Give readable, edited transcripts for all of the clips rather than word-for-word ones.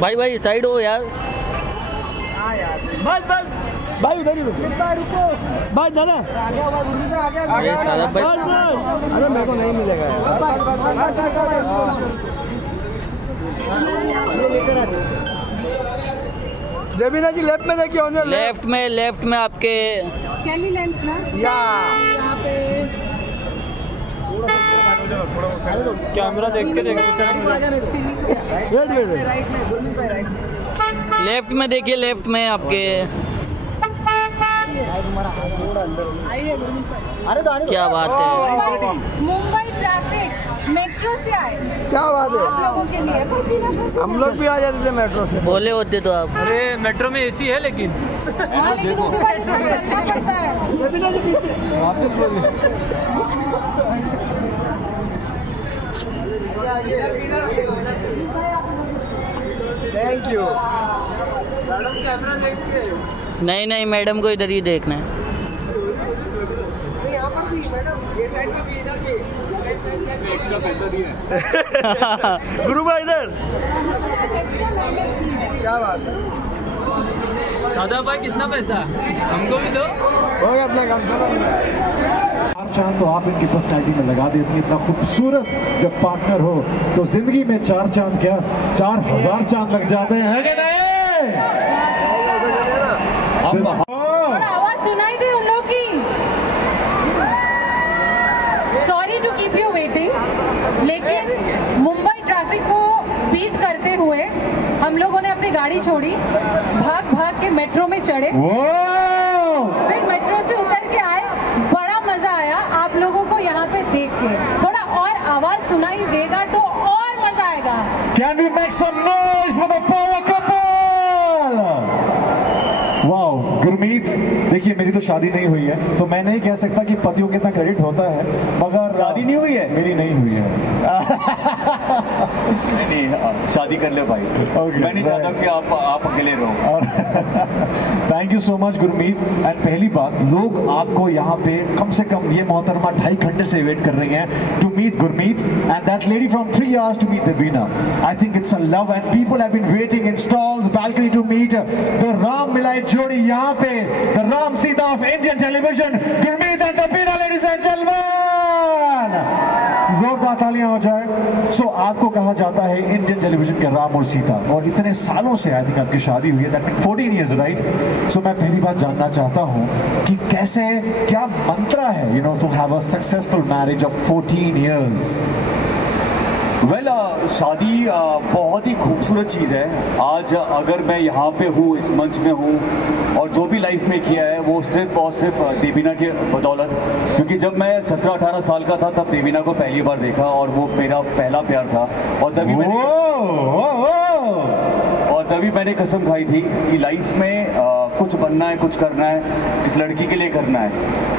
भाई भाई साइड हो यार। बस बस भाई उधर ही रुको, बस दादा अरे सादा भाई अरे मेरे को नहीं मिलेगा देवीना जी लेफ्ट में देखिए, लेफ्ट में आपके कैली लेंस ना यहाँ पे कैमरा देख के लेफ्ट में देखिए, लेफ्ट में आपके क्या बात है। मुंबई ट्रैफिक मेट्रो से आए, क्या बात है, आप लोगों के लिए हम लोग भी आ जाते थे मेट्रो से। बोले होते तो आप। अरे मेट्रो में एसी है लेकिन चलना पड़ता है। Thank you. नहीं मैडम को इधर ही देखना है। यहाँ पर भी मैडम, ये साइड में भी, इधर भी एक्स्ट्रा पैसा दिया है। गुरु भाई इधर, क्या बात है। सादा भाई कितना पैसा हमको भी दो, हो गया अपना काम। चार चांद तो आप इनकी पर्सनैलिटी में लगा देती हैं। इतना खूबसूरत जब पार्टनर हो तो जिंदगी में 4 चांद क्या 4000 चांद लग जाते हैं, है कि नहीं? आवाज सुनाई दे उन लोग की। Sorry to keep you waiting, लेकिन मुंबई ट्रैफिक को बीट करते हुए हम लोगों ने अपनी गाड़ी छोड़ी, भाग के मेट्रो में चढ़े, फिर मेट्रो से उतर के आए। बड़ा मजा आया आप लोगों को यहाँ पे देख के। थोड़ा और आवाज सुनाई देगा तो और मजा आएगा। Can we make some noise for the power couple? Wow Gurmeet, देखिए मेरी तो शादी नहीं हुई है तो मैं नहीं कह सकता कि पतियों कितना क्रेडिट होता है, मगर शादी नहीं हुई है मेरी, नहीं हुई है। नहीं शादी कर ले भाई। मैं नहीं चाहता कि आप अकेले रहो। Thank you so much Gurmeet. And पहली बात, लोग आपको यहाँ पे कम से कम ये मोहतरमा 2.5 घंटे से वेट कर रही हैं to meet Gurmeet and that lady from 3 hours to meet Debina. I think it's a love and people have been waiting in stalls balcony to meet the Ram Milaayi Jodi यहाँ पे, the Ram Sita of Indian television, Gurmeet and Debina, ladies and gentleman. जोरदार तालियां हो जाए। सो आपको कहा जाता है इंडियन टेलीविजन के राम और सीता, और इतने सालों से आई थिंक आपकी शादी हुई है, दैट मीन 14 years राइट। सो मैं पहली बात जानना चाहता हूँ कि कैसे, क्या मंत्रा है you know to have a successful marriage of 14 years? Well शादी बहुत ही खूबसूरत चीज़ है। आज अगर मैं यहाँ पे हूँ, इस मंच में हूँ, और जो भी लाइफ में किया है वो सिर्फ और सिर्फ देवीना के बदौलत, क्योंकि जब मैं 17-18 साल का था तब देवीना को पहली बार देखा और वो मेरा पहला प्यार था। और तभी मैंने कसम खाई थी कि लाइफ में कुछ बनना है, कुछ करना है, इस लड़की के लिए करना है।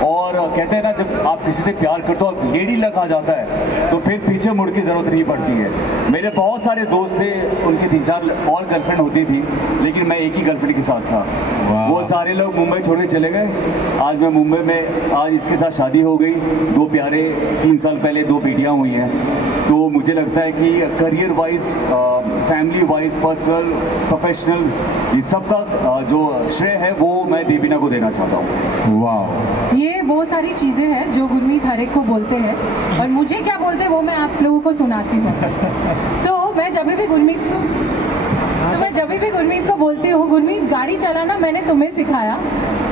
और कहते हैं ना, जब आप किसी से प्यार करते हो और लेडी लग आ जाता है तो फिर पीछे मुड़ की ज़रूरत नहीं पड़ती है। मेरे बहुत सारे दोस्त थे, उनकी 3-4 और गर्लफ्रेंड होती थी, लेकिन मैं एक ही गर्लफ्रेंड के साथ था। वो सारे लोग मुंबई छोड़ के चले गए। आज मैं मुंबई में, आज इसके साथ शादी हो गई, 2 प्यारे, 3 साल पहले 2 बेटियाँ हुई हैं। तो मुझे लगता है कि career wise, family wise, personal, professional, ये सब का जो श्रेय है वो मैं देवीना को देना चाहता हूँ। वाह, ये वो सारी चीज़ें हैं जो गुरमीत हर एक को बोलते हैं, और मुझे क्या बोलते हैं वो मैं आप लोगों को सुनाती हूँ। तो मैं जब भी गुरमीत को बोलती हूँ, गुरमीत गाड़ी चलाना मैंने तुम्हें सिखाया,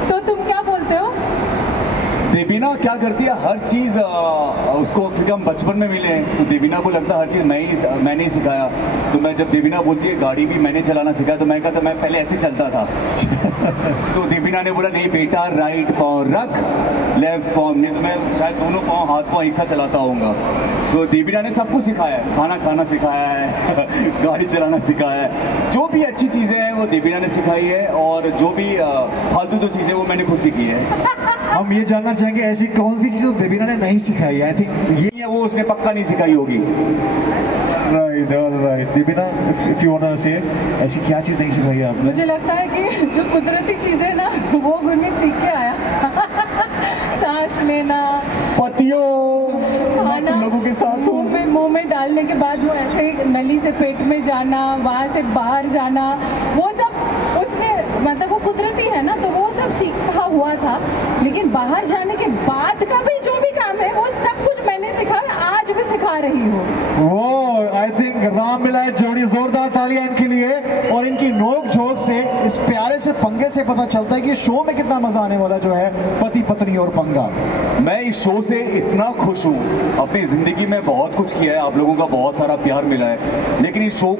तो तुम क्या बोलते हो? देवीना क्या करती है, हर चीज़ उसको, क्योंकि हम बचपन में मिले हैं तो देवीना को लगता है हर चीज़ मैंने ही सिखाया। तो मैं जब देवीना बोलती है गाड़ी भी मैंने चलाना सिखाया, तो मैं कहता मैं पहले ऐसे चलता था। तो देवीना ने बोला नहीं बेटा, राइट पाँव रख, लेफ्ट पाँव, नहीं तो मैं शायद दोनों पाँव, हाथ पाँव एक साथ चलाता होऊंगा। तो देवीना ने सब कुछ सिखाया है, खाना खाना सिखाया है, गाड़ी चलाना सिखाया है, जो भी अच्छी चीज़ें हैं वो देवीना ने सिखाई है, और जो भी फालतू जो चीज़ें वो मैंने खुद सीखी है। हम ये जानना चाहेंगे ऐसी कौन सी चीज़ देवीना ने नहीं सिखाई? आई थिंक ये वो उसने पक्का नहीं सिखाई होगी। Right Debina, if you want to say ऐसी क्या चीज़ नहीं सिखाई आपने? मुझे लगता है कि जो कुदरती चीज़ें ना वो गुरमीत सीख के आया। सांस लेना, पतियों खाना तुम लोगों के साथ हूँ। मुंह में डालने के बाद वो ऐसे नली से पेट में जाना, वहाँ से बाहर जाना, वो सब उसने मतलब वो कुदरती है ना, तो वो सब सीखा हुआ था। लेकिन बाहर जाने के बाद का भी जो भी काम है वो सब कुछ मैंने सीखा और आज भी सिखा रही हूँ। वो आई थिंक राम मिलाए जोड़ी, जोरदार तालियां इनके लिए। और इनकी नोक झोंक से, इस प्यारे से पंगे से पता चलता है कि शो में कितना मजा आने वाला जो है पति पत्नी और पंगा। मैं इस शो से इतना खुश हूँ, अपनी ज़िंदगी में बहुत कुछ किया है, आप लोगों का बहुत सारा प्यार मिला है, लेकिन इस शो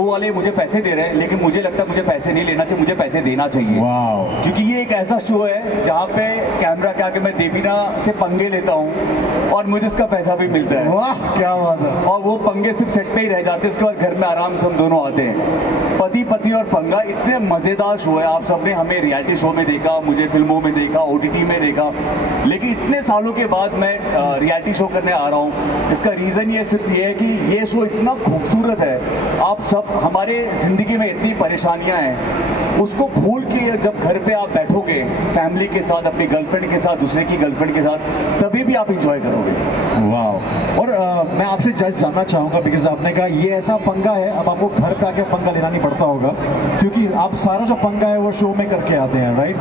वाले मुझे पैसे दे रहे हैं, लेकिन मुझे लगता है मुझे पैसे नहीं लेना चाहिए, मुझे पैसे देना चाहिए। वाह। क्योंकि ये एक ऐसा शो है जहाँ पे कैमरा के आगे मैं देवीना से पंगे लेता हूँ और मुझे इसका पैसा भी मिलता है। वाह क्या बात है। और वो पंगे सिर्फ सेट पे ही रह जाते हैं, उसके बाद घर में आराम से हम दोनों आते हैं। पति पत्नी और पंगा इतने मज़ेदार शो है, आप सबने हमें रियलिटी शो में देखा, मुझे फिल्मों में देखा, OTT में देखा, लेकिन इतने सालों के बाद मैं रियलिटी शो करने आ रहा हूँ। इसका रीज़न ये सिर्फ ये है कि ये शो इतना खूबसूरत है। आप सब, हमारे ज़िंदगी में इतनी परेशानियाँ हैं, उसको भूल के जब घर पे आप बैठोगे फैमिली के साथ, अपनी गर्लफ्रेंड के साथ, दूसरे की गर्लफ्रेंड के साथ, तभी भी आप इंजॉय करोगे। वाह। और मैं आपसे जस्ट जानना चाहूँगा, बिकॉज आपने कहा ये ऐसा पंगा है, अब आपको घर पे आके पंगा लेना नहीं पड़ता होगा, क्योंकि आप सारा जो पंगा है वो शो में करके आते हैं, राइट?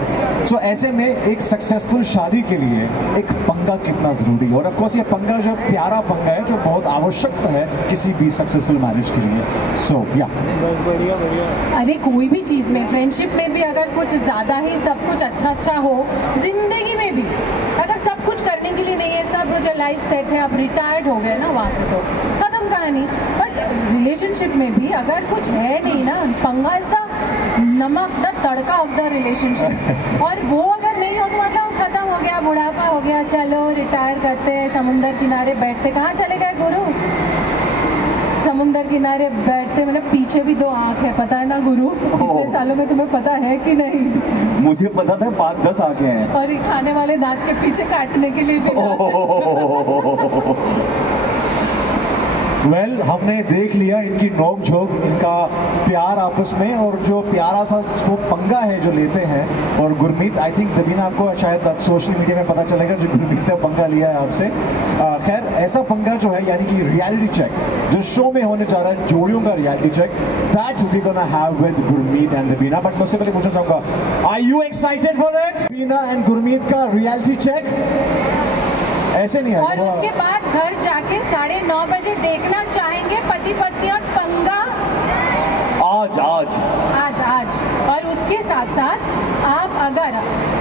सो ऐसे में एक सक्सेसफुल शादी के लिए एक पंगा कितना ज़रूरी है? और ऑफकोर्स ये पंगा जो प्यारा पंगा है, जो बहुत आवश्यक है किसी भी सक्सेसफुल मैरिज के लिए। सो या बस बढ़िया बढ़िया। अरे कोई भी चीज़ में, फ्रेंडशिप में भी अगर कुछ ज़्यादा ही सब कुछ अच्छा हो, जिंदगी में भी अगर सब कुछ करने के लिए नहीं है, सब जो लाइफ सेट है, आप रिटायर्ड हो गए ना, वहाँ पे तो खत्म कहानी। बट रिलेशनशिप में भी अगर कुछ है नहीं ना, पंगा इज द नमक, the tadka of the relationship. और वो अगर नहीं हो तो मतलब खत्म हो गया, बुढ़ापा हो गया, चलो रिटायर करते हैं, समुंदर किनारे बैठते। कहाँ चले गए गुरु? समुंदर किनारे बैठते, मतलब पीछे भी 2 आँख है, पता है ना गुरु? इतने सालों में तुम्हें पता है कि नहीं? मुझे पता था 5-10 आंखें हैं। और ये खाने वाले दांत के पीछे काटने के लिए भी दांत है। वेल, हमने देख लिया इनकी नोक झोंक, इनका प्यार आपस में, और जो प्यारा सा जो पंगा है जो लेते हैं। और गुरमीत, आई थिंक दबीना आपको शायद सोशल मीडिया में पता चलेगा जो गुरमीत ने पंगा लिया है आपसे। खैर, ऐसा पंगा जो है, यानी कि रियलिटी चेक जो शो में होने जा रहा है, जोड़ियों का reality check, that we gonna have with Gurmeet and Debina. But उससे पहले पूछना चाहूंगा, are you excited for it? Debina and Gurmeet का रियलिटी चेक ऐसे नहीं है। और उसके बाद घर जाके 9:30 बजे देखना चाहेंगे पति पत्नी और पंगा। आज आज आज आज और उसके साथ साथ आप अगर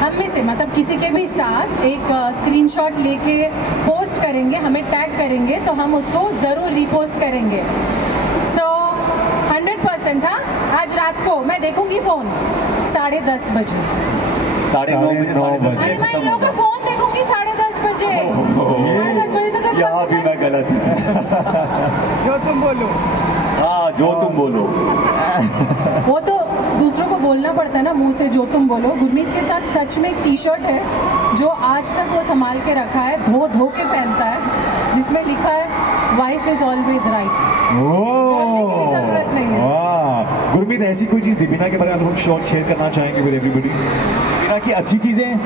हम में से मतलब किसी के भी साथ एक स्क्रीनशॉट लेके पोस्ट करेंगे, हमें टैग करेंगे, तो हम उसको ज़रूर रीपोस्ट करेंगे। सो 100% हाँ, आज रात को मैं देखूंगी फ़ोन 10:30 बजे, 9:30 बजे, 10:30 अरे मैं इन लोगों का फ़ोन देखूंगी 10:30 बजे। 10:30 बजे तक यहाँ भी मैं गलत हूँ। जो तुम बोलो। हाँ, जो तुम बोलो। वो तो दूसरों को बोलना पड़ता है ना, मुंह से जो तुम बोलो। गुरमीत के साथ सच में एक टी-शर्ट है जो आज तक वो संभाल के रखा है, धो धो के पहनता है, जिसमें लिखा है वाइफ इज ऑलवेज राइट। जरूरत नहीं है। गुरमीत, ऐसी कोई चीज़ दीपिना के बारे में हम शॉर्ट शेयर करना चाहेंगे विद एवरीबॉडी? दीपिना की अच्छी चीज़ें,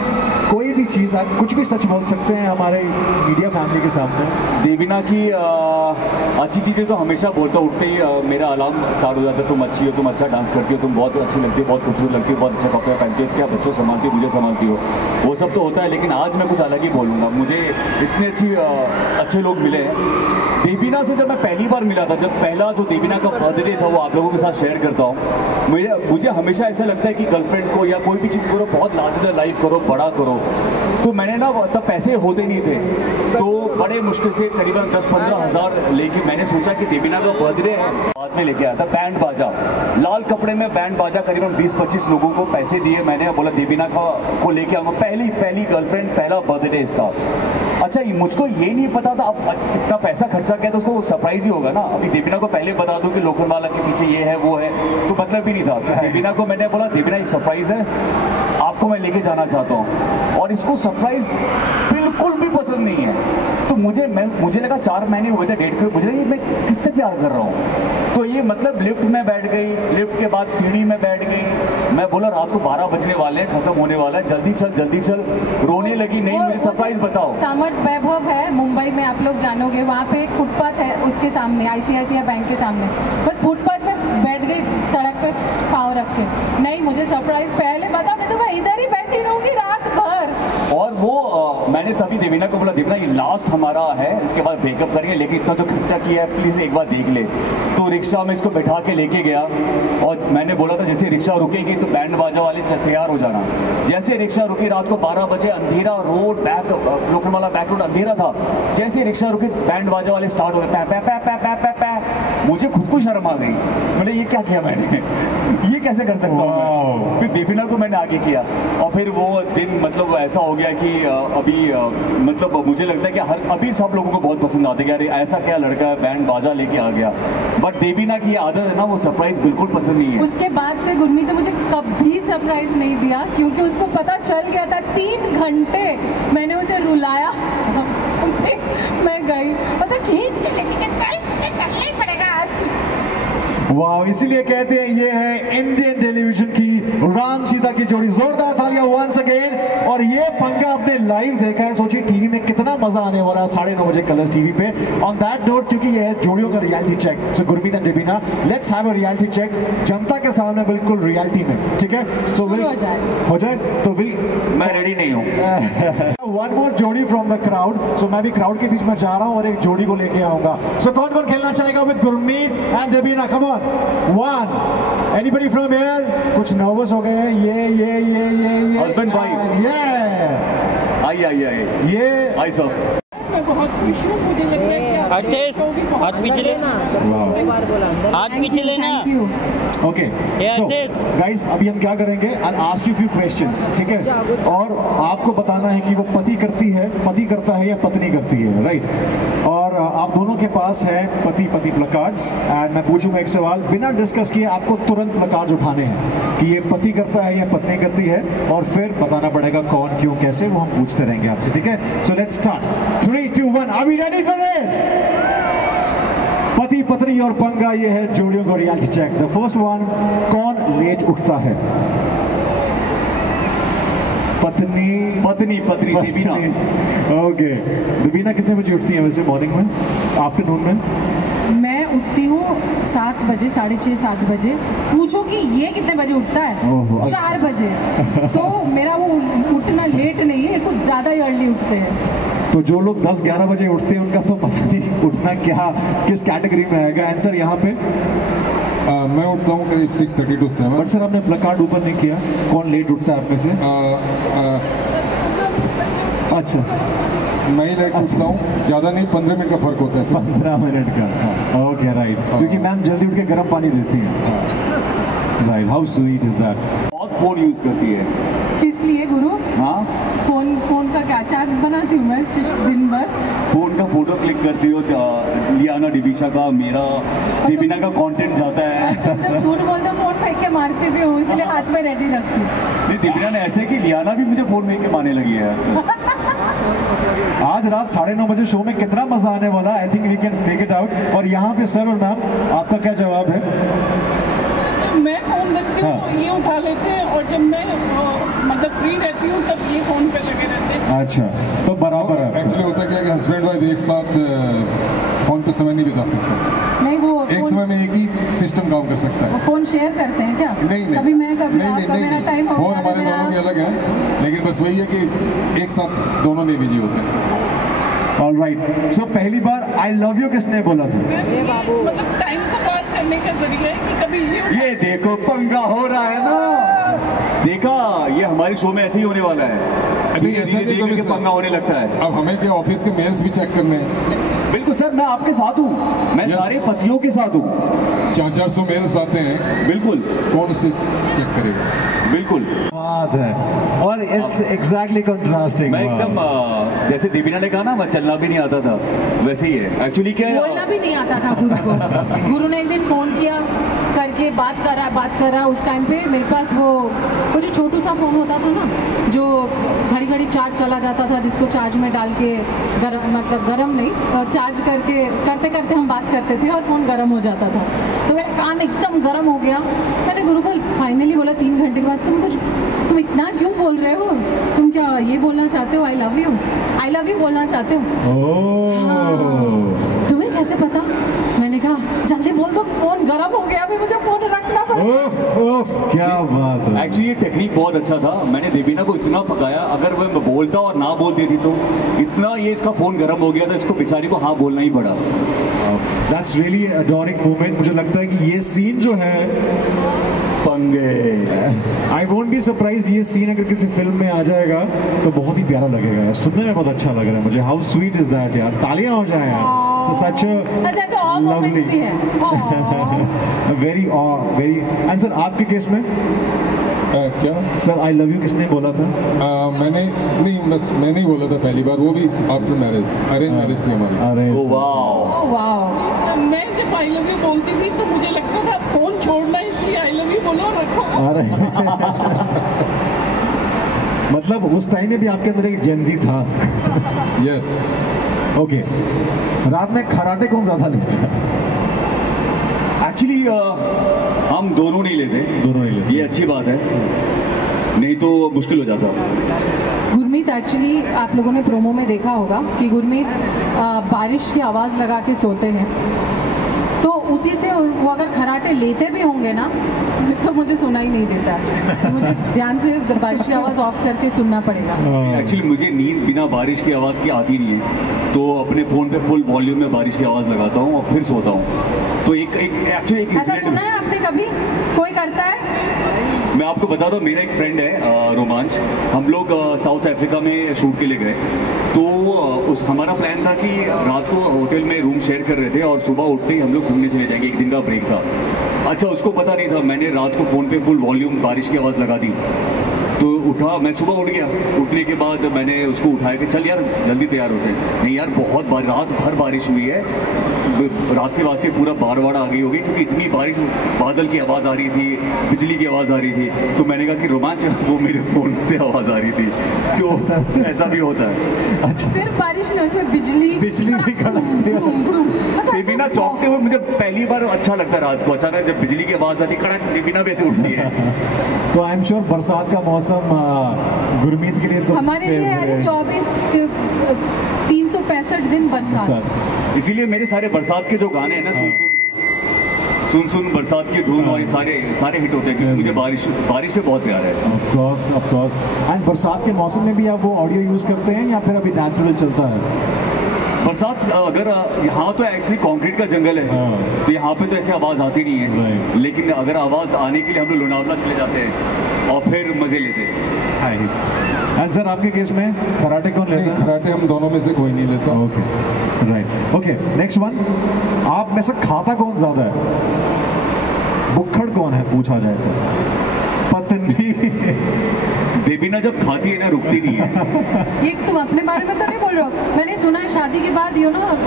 कोई भी चीज़, आप कुछ भी सच बोल सकते हैं हमारे मीडिया फैमिली के सामने। देवीना की अच्छी चीज़ें तो हमेशा बोलता, उठते ही मेरा अलार्म स्टार्ट हो जाता है, तुम अच्छी हो, तुम अच्छा डांस करती हो, तुम बहुत अच्छी लगती हो, बहुत खूबसूरत लगती हो, बहुत अच्छा कपड़े पहनती हो, क्या बच्चों संभालती हो, मुझे संभालती हो, वो सब तो होता है। लेकिन आज मैं कुछ अलग ही बोलूँगा। मुझे इतने अच्छे लोग मिले हैं। देवीना से जब मैं पहली बार मिला था, जब पहला जो देवीना का बर्थडे था, वो आप लोगों के साथ शेयर करता हूँ। मुझे हमेशा ऐसा लगता है कि गर्लफ्रेंड को या कोई भी चीज़ करो, बहुत लार्जर लाइफ करो, बड़ा करो। तो मैंने ना, तब पैसे होते नहीं थे, तो बड़े मुश्किल से करीबन 10-15 हज़ार लेके मैंने सोचा कि देवीना का बर्थडे है, बाद में लेके आया था बैंड बाजा, लाल कपड़े में बैंड बाजा, करीबन 20-25 लोगों को पैसे दिए मैंने, बोला देवीना को लेके आऊँगा, पहली गर्लफ्रेंड, पहला बर्थडे इसका। अच्छा, मुझको ये नहीं पता था, अब इतना पैसा खर्चा किया तो उसको सरप्राइज ही होगा ना। अभी देवीना को पहले बता दूं कि लोखंडवाला के पीछे ये है वो है, तो मतलब ही नहीं था। तो देवीना को मैंने बोला, देवीना एक सरप्राइज है, आपको मैं लेके जाना चाहता हूँ, और इसको सरप्राइज बिल्कुल भी पसंद नहीं है। तो मुझे लगा 4 महीने हुए थे डेट के, मुझे लगा मैं किससे प्यार कर रहा हूँ। तो ये मतलब लिफ्ट में बैठ गई, लिफ्ट के बाद सीढ़ी में बैठ गई। मैं बोला रात को 12 बजने वाले हैं, खत्म होने वाला है, जल्दी चल। रोने लगी, नहीं मुझे सरप्राइज बताओ। सामर्थ वैभव है मुंबई में, आप लोग जानोगे, वहाँ पे एक फुटपाथ है, उसके सामने ICICI बैंक के सामने, बस फुटपाथ में बैठ गई, सड़क पे पाँव रख के। नहीं मुझे सरप्राइज पहले बता, मैं तो मैं इधर ही बैठी रहूंगी रात भर। और वो मैंने तभी देवीना को बोला, देवीना ये लास्ट हमारा है, इसके बाद ब्रेकअप करेंगे, लेकिन इतना जो खर्चा किया है प्लीज एक बार देख ले। तो रिक्शा में इसको बैठा के लेके गया और मैंने बोला था जैसे रिक्शा रुकेगी तो बैंड बाजा वाले तैयार हो जाना। जैसे रिक्शा रुकी रात को 12 बजे, अंधेरा रोड, लोखंडवाला बैक रोड अंधेरा था। जैसे रिक्शा रुकी बैंड बाजा वाले स्टार्ट हो गए, पै। मुझे खुद को शर्म आ गई, मैंने ये क्या किया मैंने, ये कैसे कर सकता हूँ। फिर देवीना को मैंने आगे किया और फिर वो दिन मतलब ऐसा हो गया कि अभी मतलब मुझे लगता है कि अभी सब लोगों को बहुत पसंद आता है कि अरे ऐसा क्या लड़का है बैंड बाजा लेके आ गया। बट देवीना की आदत है ना, वो सरप्राइज बिल्कुल पसंद नहीं है। उसके बाद से गुरमीत ने मुझे कभी सरप्राइज नहीं दिया, क्योंकि उसको पता चल गया था। 3 घंटे मैंने उसे रुलाया मैं गई, मतलब खींच के चलना ही पड़ेगा आज। वाह, इसीलिए कहते हैं ये है इंडियन टेलीविजन की राम सीता की जोड़ी। जोरदार तालियां वंस अगेन। और ये पंगा आपने लाइव देखा है, सोचिए टीवी में कितना मजा आने वाला है 9:30 बजे कलर्स टीवी पे। ऑन दैट नोट, क्योंकि ये है जोड़ियों का reality check, so Gurmeet and Debina, let's have a reality check जनता के सामने, बिल्कुल रियलिटी में, ठीक है? तो हो जाए तो मैं रेडी नहीं हूँ। वन मोर जोड़ी फ्रॉम द क्राउड। सो मैं भी क्राउड के बीच में जा रहा हूँ और एक जोड़ी को लेके आऊंगा। सो कौन कौन खेलना चाहेगा with Gurmeet and Devina? Come on, 1 anybody from here? कुछ नर्वस हो गए हैं? ये हस्बैंड वाइफ, ये ये आई सर। मैं बहुत खुश हूँ, मुझे लग रहा है कि हाथ पीछे लेना, हाथ पीछे लेना। ओके सो गाइस, अभी हम क्या करेंगे, I ask you few questions, ठीक है? और आपको बताना है कि वो पति करता है या पत्नी करती है, राइट? और आप दोनों के पास है पति प्लकार्ड्स, एंड मैं पूछूंगा एक सवाल, बिना डिस्कस किए आपको तुरंत प्लकार्ड्स उठाने हैं कि ये पति करता है या पत्नी करती है, और फिर बताना पड़ेगा कौन, क्यों, कैसे, वो हम पूछते रहेंगे आपसे, ठीक है? So let's start. 3, 2, 1, are we ready for it? पति पत्नी और पंगा, ये है जोड़ियों का reality check. The first one, कौन लेट उठता है? पत्नी देवीना। ओके, देवीना कितने बजे उठती है वैसे मॉर्निंग में, आफ्टरनून में? मैं उठती हूँ 7 बजे, 6:30 7 बजे। पूछो कि ये कितने बजे उठता है? 4 बजे। तो मेरा वो उठना लेट नहीं है, कुछ ज़्यादा ही अर्ली उठते हैं। तो जो लोग 10-11 बजे उठते हैं उनका तो पता नहीं उठना किस कैटेगरी में आएगा। आंसर यहाँ पे मैं उठता हूँ करीब 6:30 to 7। बट सर आपने प्लकार्ड ऊपर नहीं किया, कौन लेट उठता है आप में से? अच्छा, मैं ही लेट उठता हूँ, ज़्यादा नहीं, 15 मिनट का फर्क होता है। 15 मिनट का, ओके राइट। क्योंकि मैम जल्दी उठ के गर्म पानी देती हैं, right? How sweet is that. बहुत फोन यूज करती है। किस लिए गुरु? हाँ, फोन का क्या चार्ट बनाती हूँ मैं दिन भर। फोन का फोटो क्लिक करती हो, लियाना डिविशा का, मेरा, देवीना का कंटेंट जाता है। जब झूठ बोलते हो फोन फेंक के मारते भी हो, इसलिए हाथ में रेडी रखती हूँ। नहीं, देवीना ने ऐसे कि लियाना भी मुझे फोन फेंक के मारने लगी है आजकल। आज रात 9:30 बजे शो में कितना मजा आने वाला, I think we can make it out. और यहाँ पे सर और मैम, आपका क्या जवाब है? मैं फोन रखती हूँ, ये उठा लेते हैं, और जब मैं मतलब फ्री रहती हूँ तब ये फोन पे लगे रहते हैं। अच्छा, तो बराबर है। एक्चुअली होता क्या है कि हस्बैंड वाइफ एक साथ फोन पे समय नहीं बिता सकते। नहीं, वो एक समय में एक ही सिस्टम काम कर सकता है। फोन शेयर करते हैं क्या? नहीं, कभी मैं कभी आप, कभी मेरा टाइम हो फोन गया, हमारे मेरा दोनों के अलग है, लेकिन बस वही है कि एक साथ दोनों नहीं बिजी होते हैं। ऑलराइट, सो पहली बार आई लव यू किसने बोला था? मतलब टाइम को पास करने का जरिया है कि कभी ये देखो पंगा हो रहा है ना, देखा, ये हमारे शो में ऐसे ही होने वाला है। अभी ऐसा धीरे के पंगा होने लगता है। अब हमें क्या ऑफिस के मेल्स भी चेक करने हैं? बिल्कुल सर, मैं आपके साथ हूँ, मैं सारे पतियों के साथ हूँ। 400-400 मेल्स आते हैं, बिल्कुल, कौन उसे चेक करेगा? बिल्कुल। बात है, और इट्स एग्जैक्टली कंट्रास्टिंग। मैं एकदम जैसे देवीना ने कहा ना, मैं चलना भी नहीं आता था, वैसे ही है एक्चुअली। क्या बोलना भी नहीं आता था गुरु को। गुरु ने एक दिन फोन किया करके बात करा। उस टाइम पे मेरे पास वो जो छोटू सा फोन होता था ना, जो घड़ी घड़ी चार्ज चला जाता था, जिसको चार्ज में डाल के गरम नहीं, चार्ज करते करते हम बात करते थे और फ़ोन गर्म हो जाता था। तो मेरा कान एकदम गर्म हो गया। मैंने गुरु को फाइनली बोला 3 घंटे के बाद, तुम इतना क्यों बोल रहे हो? तुम क्या ये बोलना चाहते हो, आई लव यू बोलना चाहते हो? हाँ। तुम्हें कैसे पता? मैंने कहा जल्दी बोल दो, फोन गर्म हो गया, अभी मुझे फोन रखना पड़ेगा। क्या बात है। एक्चुअली ये टेक्निक बहुत अच्छा था। मैंने देवीना को इतना पकाया, अगर मैं बोलता और ना बोल देती तो इतना ये इसका फोन गर्म हो गया था, इसको बेचारी को हाँ बोलना ही पड़ा। That's really adoring moment। मुझे लगता है कि ये सीन जो है पंगे, आई वोंट बी सरप्राइज, ये सीन अगर किसी फिल्म में आ जाएगा तो बहुत ही प्यारा लगेगा। सुनने में बहुत अच्छा लग रहा है मुझे। हाउ स्वीट इज दैट यार, तालियां हो जाए यार। Such lovely, very and sir आपके केस में क्या सर आई लव यू किसने बोला था? मैंने ही बोला था पहली बार, वो भी आफ्टर मैरिज, अरेंज मैरिज थी हमारी। अरे वाह। मैं जब आई लव यू बोलती थी तो मुझे लगता था फोन छोड़ना, इसलिए आई लव यू बोलो और रखो। अरे मतलब उस टाइम में भी आपके अंदर एक जेंजी था। यस। ओके, रात में खराटे कौन ज्यादा लेता है? एक्चुअली हम दोनों नहीं लेते, ये अच्छी बात है, नहीं तो मुश्किल हो जाता। गुरमीत, एक्चुअली आप लोगों ने प्रोमो में देखा होगा कि गुरमीत बारिश की आवाज़ लगा के सोते हैं, तो उसी से वो अगर खराटे लेते भी होंगे ना तो मुझे सुना ही नहीं देता, तो मुझे ध्यान से बारिश की आवाज़ ऑफ करके सुनना पड़ेगा। एक्चुअली मुझे नींद बिना बारिश की आवाज़ की आती नहीं है, तो अपने फ़ोन पे फुल वॉल्यूम में बारिश की आवाज़ लगाता हूँ और फिर सोता हूँ। तो एक्चुअली एक ऐसा सुना है आपने कभी कोई करता है? मैं आपको बताता हूँ, मेरा एक फ्रेंड है रोमांच, हम लोग साउथ अफ्रीका में शूट के लिए गए, तो हमारा प्लान था कि रात को होटल में रूम शेयर कर रहे थे और सुबह उठते ही हम लोग घूमने चले जाएंगे, एक दिन का ब्रेक था। अच्छा, उसको पता नहीं था, मैंने रात को फ़ोन पे फुल वॉल्यूम बारिश की आवाज़ लगा दी, तो उठा, मैं सुबह उठ गया। उठने के बाद मैंने उसको उठाया कि चल यार जल्दी तैयार होते हैं। नहीं यार, बहुत रात भर बारिश हुई है, रास्ते वास्ते पूरा बाढ़ आ गई होगी, क्योंकि इतनी बारिश, बादल की आवाज़ आ रही थी, बिजली की आवाज़ आ रही थी। तो मैंने कहा कि रोमांच, वो मेरे फ़ोन से आवाज़ आ रही थी, तो ऐसा भी होता है। अच्छा, सिर्फ बारिश नहीं, उसमें बिजली भी कड़कती है। देवीना चौंकते हुए मुझे पहली बार अच्छा लगता है रात को, अचानक जब बिजली की आवाज़ आती कड़क, देवीना भी ऐसे उठती है। तो आई एम श्योर बरसात का मौसम गुरमीत के लिए तो हमारे लिए 365 दिन बरसात। इसीलिए मेरे सारे बरसात के जो गाने हैं ना, सुन बरसात की धुन, और ये सारे हिट होते हैं, क्योंकि मुझे बारिश से बहुत प्यार है। Of course. एंड बरसात के मौसम में भी आप वो ऑडियो यूज करते हैं या फिर अभी नेचुरल चलता है? बरसात अगर यहाँ तो एक्चुअली कंक्रीट का जंगल है, तो यहाँ पे तो ऐसे आवाज़ आती नहीं है, लेकिन अगर आवाज़ आने के लिए हम लोग लोनावला चले जाते हैं और फिर मज़े लेते हैं। एंड सर आपके केस में खराटे कौन लेता है? खराटे हम दोनों में से कोई नहीं लेता। Okay, right. Okay, next one, आप में से खाता कौन ज्यादा है? बुक्खड़ कौन है पूछा जाए तो? पत्नी। देवीना जब खाती है ना, रुकती नहीं है। ये तुम अपने बारे में तो नहीं बोल रहे हो? मैंने सुना है शादी के बाद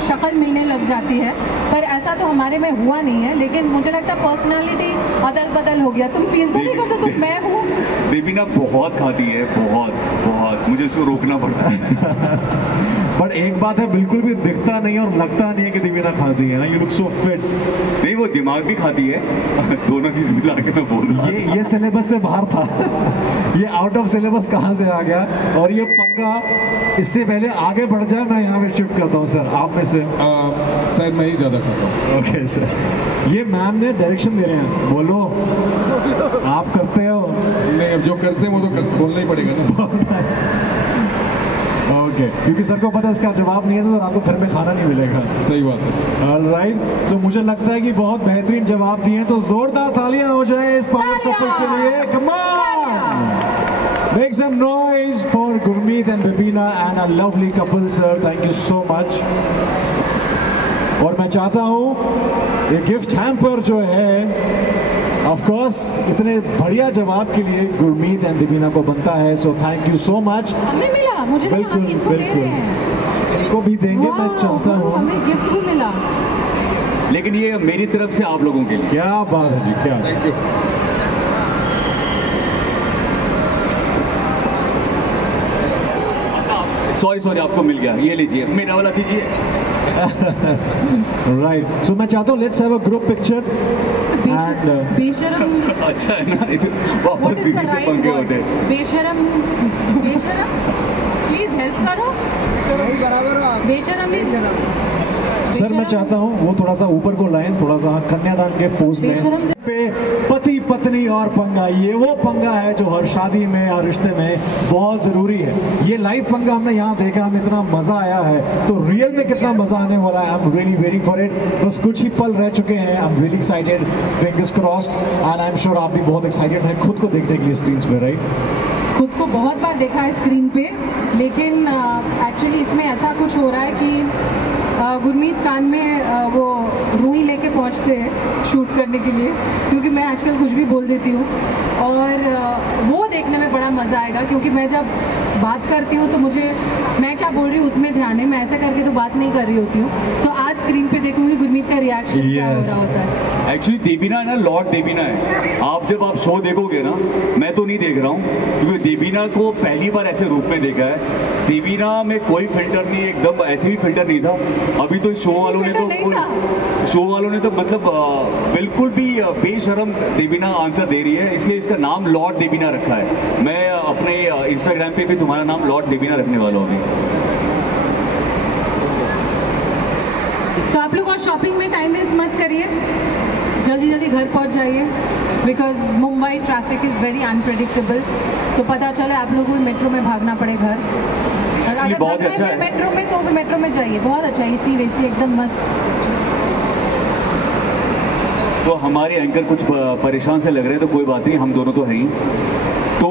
शक्ल मिलने लग जाती है, पर ऐसा तो हमारे में हुआ नहीं है, लेकिन मुझे लगता है पर्सनालिटी अदल बदल हो गया। तुम फील तो नहीं करते तुम मैं हूँ? देवीना बहुत खाती है, बहुत, मुझे इसको रोकना पड़ता है। बट एक बात है, बिल्कुल भी दिखता नहीं और लगता नहीं है कि देवीना खाती है ना। You look so fit. नहीं, वो दिमाग भी खाती है, दोनों चीज मिला के मैं बोल रहा हूँ। ये सिलेबस से बाहर था। ये आउट ऑफ सिलेबस कहाँ से आ गया? और ये पंगा, इससे पहले आगे बढ़ जाए मैं यहाँ पे शिफ्ट करता हूँ सर, आप में से शायद मैं ही ज़्यादा खाता हूँ। ओके सर, ये मैम ने डायरेक्शन दे रहे हैं, बोलो आप करते हो? नहीं, अब जो करते हैं वो तो बोलना ही पड़ेगा ना। ओके, क्योंकि सर को पता है इसका जवाब नहीं है तो आपको घर में खाना नहीं मिलेगा। सही बात है। ऑलराइट, तो मुझे लगता है कि बहुत बेहतरीन जवाब दिए हैं, तो जोरदार तालियां हो जाए इस पावर कपल के लिए। Come on, make some noise for Gurmeet and Debina and a lovely couple sir, thank you so much. और मैं चाहता हूं ये गिफ्ट हैम्पर जो है ऑफ कोर्स इतने बढ़िया जवाब के लिए गुरमीत एंड देवीना को बनता है, so thank you so much. हमें मिला, मुझे लगा बिल्कुल आप इनको दे रहे हैं। इनको भी देंगे, मैं चाहता हूँ। हमें गिफ्ट भी मिला। लेकिन ये मेरी तरफ से आप लोगों के लिए। क्या बात है जी, क्या थैंक यू। सॉरी आपको मिल गया, ये लीजिए, मेरा वाला दीजिए। राइट, सो मैं चाहता हूँ let's have a group picture and बेशरम। अच्छा है ना, बहुत What is the बीवी से right पंगे word? होते हैं। बेशरम, बेशरम, प्लीज हेल्प करो। बेशरम सर मैं चाहता हूँ वो थोड़ा सा ऊपर को लाइन, थोड़ा सा कन्यादान के पोज में पे पति पत्नी और पंगा, ये वो पंगा है जो हर शादी में और रिश्ते में बहुत जरूरी है। ये लाइव पंगा हमने यहाँ देखा, हमें इतना मजा आया है, तो रियल में कितना मजा आने वाला है। I am really waiting for it. बस कुछ ही पल रह चुके हैं, I am really excited, fingers crossed, and I am sure आप भी बहुत एक्साइटेड हैं खुद को देखने के लिए स्क्रीन पे, राइट? खुद को बहुत बार देखा है स्क्रीन पे, लेकिन एक्चुअली इसमें ऐसा कुछ हो रहा है कि गुरमीत कान में वो रूही लेके पहुंचते हैं शूट करने के लिए, क्योंकि मैं आजकल कुछ भी बोल देती हूँ, और वो देखने में बड़ा मज़ा आएगा, क्योंकि मैं जब बात करती हूँ तो मुझे मैं क्या बोल रही हूँ उसमें ध्यान है, मैं ऐसे करके तो बात नहीं कर रही होती हूँ। तो आज स्क्रीन पे देखूंगी गुरमीत का रिएक्शन क्या हो रहा होता है। एक्चुअली देवीना है ना, लॉर्ड देवीना है। आप जब आप शो देखोगे ना, मैं तो नहीं देख रहा हूँ, क्योंकि देवीना को पहली बार ऐसे रूप में देखा है। देवीना में कोई फिल्टर नहीं, एकदम ऐसे भी फिल्टर नहीं था। अभी तो शो वालों ने तो मतलब बिल्कुल भी बेशरम देवीना आंसर दे रही है, इसलिए इसका नाम लॉर्ड देवीना रखा है। मैं अपने इंस्टाग्राम पे भी तुम्हारा नाम लॉर्ड देवीना रखने वाला हूँ अभी। तो आप लोग और शॉपिंग में टाइम वेस्ट मत करिए, जल्दी जल्दी घर पहुंच जाइए, because Mumbai traffic is very unpredictable. तो पता चला आप लोगों को मेट्रो में भागना पड़े घर, और अगर बहुत भागना अच्छा है है। मेट्रो में तो मेट्रो में जाइए, बहुत अच्छा, एसी वेसी एकदम मस्त। तो हमारे एंकर कुछ परेशान से लग रहे हैं, तो कोई बात नहीं, हम दोनों तो हैं ही। तो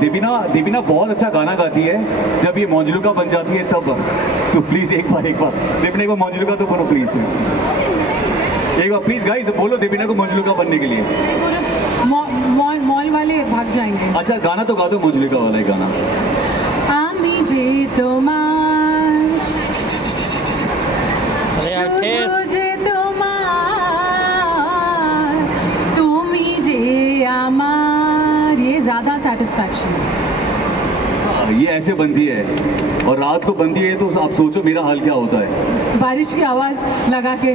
देवीना बहुत अच्छा गाना गाती है, जब ये मौजूलुका बन जाती है तब। तो प्लीज़ एक बार देवीना एक बार मौजूलुका तो बनो प्लीज़, एक बार प्लीज़ गाइस बोलो देवीना को मौजूलुका बनने के लिए। मॉल वाले भाग जाएंगे। अच्छा गाना तो गा दो, मौजूलुका वाला ही गाना। আমি যে তোমার, শুধু যে তোমার, তুমি যে আমার, ये ज्यादा सेटिस्फैक्शन। ये ऐसे बनती है और रात को बनती है, तो आप सोचो मेरा हाल क्या होता है। बारिश की आवाज लगा के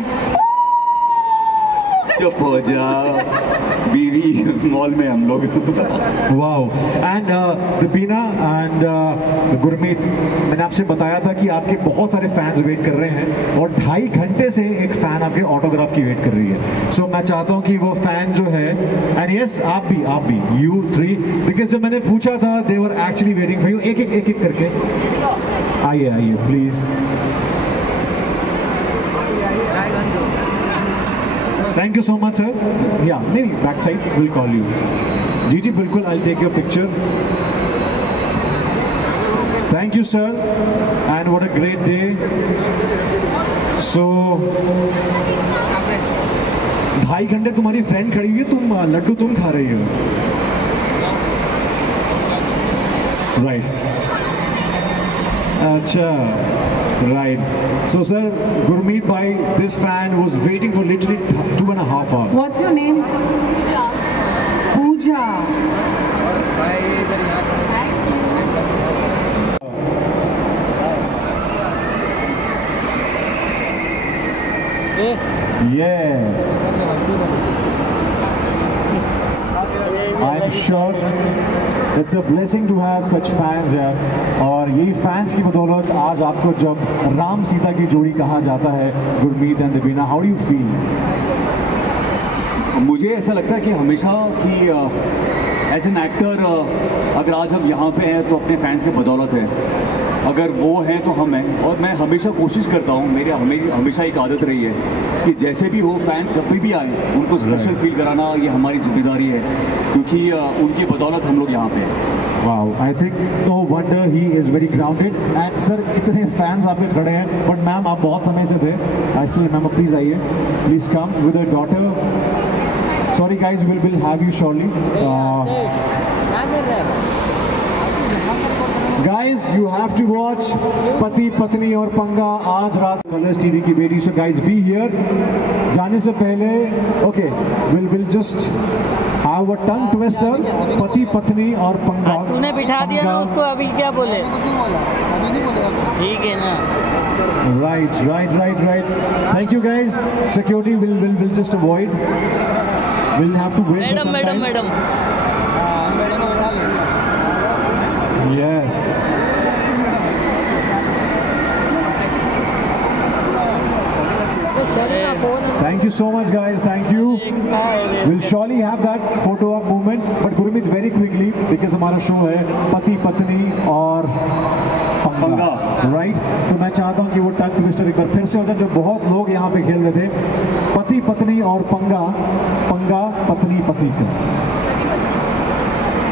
चुप हो जा बीवी, मॉल में हम लोग। Wow, and Debina and Gurmeet, मैंने आपसे बताया था कि आपके बहुत सारे फैंस वेट कर रहे हैं, और 2.5 घंटे से एक फैन आपके ऑटोग्राफ की वेट कर रही है। सो मैं चाहता हूँ कि वो फैन जो है, एंड यस आप भी यू 3, बिकॉज जब मैंने पूछा था they were actually waiting for you. एक एक करके आइए please. Thank you so much sir. या नहीं, back side will call you. जी बिल्कुल, I take your picture. Thank you sir, and what a great day. So 2.5 घंटे तुम्हारी फ्रेंड खड़ी हुई है, तुम लड्डू तुम खा रही हो, राइट? अच्छा, right. So sir, Gurmeet bhai, this fan was waiting for literally 2.5 hours. What's your name? Pooja. Yeah. I'm sure it's a blessing to have such fans यार, और यही फैंस की बदौलत आज आपको जब राम सीता की जोड़ी कहा जाता है, Gurmeet and Devina, how do you feel? मुझे ऐसा लगता है कि हमेशा कि एज एन एक्टर अगर आज हम यहाँ पे हैं तो अपने फैंस की बदौलत है, अगर वो हैं तो हम हैं। और मैं हमेशा कोशिश करता हूँ, मेरी हमेशा एक आदत रही है कि जैसे भी हो फैंस जब भी आए उनको स्पेशल फील कराना, ये हमारी जिम्मेदारी है, क्योंकि उनकी बदौलत हम लोग यहाँ पे हैं। Wow, I think no wonder he is very grounded. And sir इतने फैंस आपके खड़े हैं, बट मैम आप बहुत समय से थे, आई स्टिल रिमेंबर, प्लीज आइए, please come with a daughter. Sorry guys, we'll have you shortly. Guys, you have to watch पति पत्नी और पंगा आज रात कलर्स टीवी की बेटी. So guys, be here. जाने से पहले okay, we'll just have a tongue twister. पति पत्नी और पंगा. तूने बिठा दिया ना उसको, अभी क्या बोले? ठीक है ना. Right. Thank you guys. Security will just avoid. We'll have to wait for some time. Madam. Yes. Thank you so much guys, thank you. We'll surely have that photo op movement, but Gurmeet very quickly because हमारा show है पति पत्नी और पंगा, right? तो मैं चाहता हूँ कि वो टंग ट्विस्टर एक बार फिर से हो जाए, जो बहुत लोग यहाँ पे खेल रहे थे. पति पत्नी और पंगा, पंगा पत्नी पति का.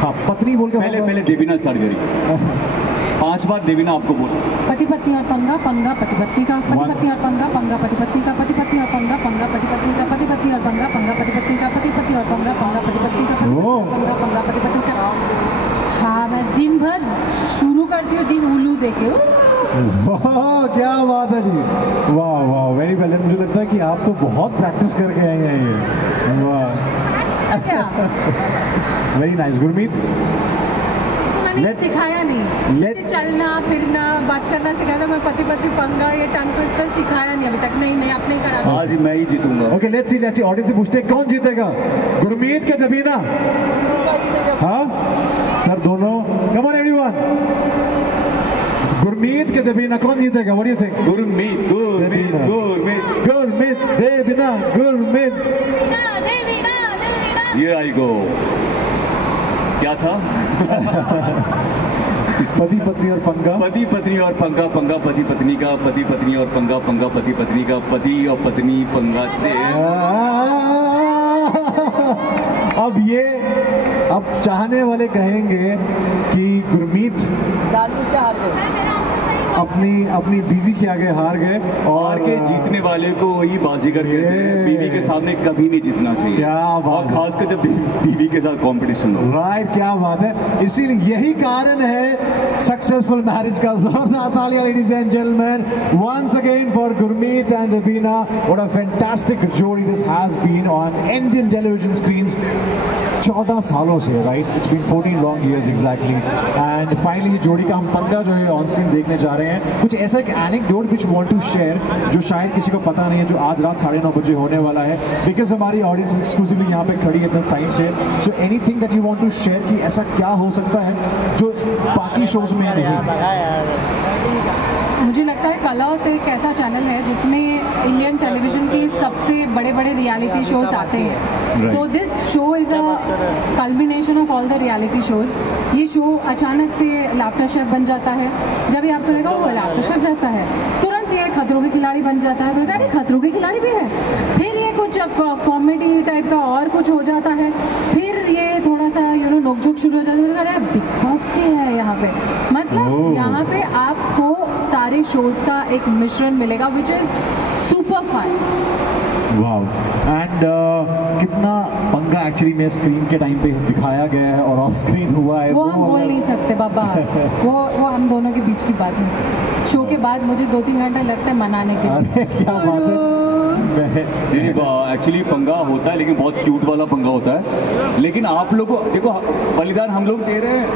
हाँ, पत्नी बोल के पहले देवीना स्टार्ट करी. 5 बार देवीना आपको बोल. पति पत्नी और पंगा, पंगा पति पत्नी का, पति पत्नी और पंगा, पंगा पति पत्नी का, पति पत्नी और पंगा, पंगा पति पत्नी का, पति पत्नी और पंगा, पंगा पति पत्नी का, पति पत्नी और पंगा, पंगा पति पत्नी का, पंगा पंगा पति पत्नी का. हाँ, मैं दिन भर शुरू करती हूँ दिन उल्लू देके. वाह, क्या बात है जी. वाह, वेरी वेल. मुझे लगता है कि आप तो बहुत प्रैक्टिस करके आए हैं ये. वाह, वेरी नाइस. गुरमीत, मैंने सिखाया नहीं, जैसे चलना फिरना बात करना सिखाया था. मैं पति पत्नी पंगा ये टंग ट्विस्टर सिखाया नहीं अभी तक. नहीं, मैं अपने ही करा. आज मैं ही जीतूंगा. ओके, लेट्स सी ऑडियंस से पूछते हैं कौन जीतेगा, गुरमीत के दबीना? हाँ सर, दोनों. कम ऑन एवरीवन, गुरमीत के दबीना कौन जीतेगा? What do you think? Gurmeet Devina, Gurmeet. ये आई गो. क्या था? पति पत्नी और पंगा, पति पत्नी और पंगा, पंगा पति पत्नी का, पति पत्नी और पंगा, पंगा पति पत्नी का, पति और पत्नी पंगा दे. अब चाहने वाले कहेंगे कि गुरमीत अपनी बीवी के आगे हार गए, और के जीतने वाले को वही बाजीगर कहते हैं. बीवी के सामने कभी नहीं जीतना चाहिए. क्या बात, खासकर जब बीवी के साथ कंपटीशन हो. राइट, क्या बात है. इसीलिए यही कारण है सक्सेसफुल मैरिज का. जोरदार तालियां ladies and gentleman once again for Gurmeet and Debina. What a fantastic जोड़ी this has been on Indian television screens. 14 सालों से, right? It's been 14 long years exactly. And finally जोड़ी का हम पंगा जो है ऑन स्क्रीन देखने जा रहे हैं. कुछ ऐसा एक anecdote which we want to share जो शायद किसी को पता नहीं है, जो आज रात 9:30 बजे होने वाला है, बिकॉज हमारी ऑडियंस एक्सक्लूसिवली यहाँ पे खड़ी है 10 टाइम से. So anything that you want to share कि ऐसा क्या हो सकता है जो बाकी शोज में नहीं. मुझे लगता है कलर्स एक ऐसा चैनल है जिसमें इंडियन टेलीविजन के सबसे बड़े बड़े रियलिटी शोज आते हैं. तो this show is a culmination of all the reality shows. ये शो अचानक से लाफ्टर शेफ बन जाता है. जब ये आपको लगेगा वो लाफ्टर शेफ जैसा है, तुरंत ये खतरों के खिलाड़ी बन जाता है. बोलता है खतरों के खिलाड़ी भी है. फिर ये कुछ कॉमेडी टाइप का और कुछ हो जाता है. फिर ये थोड़ा सा नोकझोंक शुरू हो जाता है. बिग बॉस भी है यहाँ पे. मतलब यहाँ पे आपको सारे शोज का एक मिश्रण मिलेगा which is super fine. Wow. And कितना पंगा एक्चुअली में स्क्रीन के टाइम पे दिखाया गया है और ऑफ स्क्रीन हुआ है, वो हम बोल नहीं सकते बाबा. वो हम दोनों के बीच की बात है. शो के बाद मुझे 2-3 घंटे लगता है मनाने के लिए. क्या बात है. एक्चुअली पंगा होता है लेकिन बहुत क्यूट वाला पंगा होता है. लेकिन आप लोगों को देखो, बलिदान हम लोग दे रहे हैं,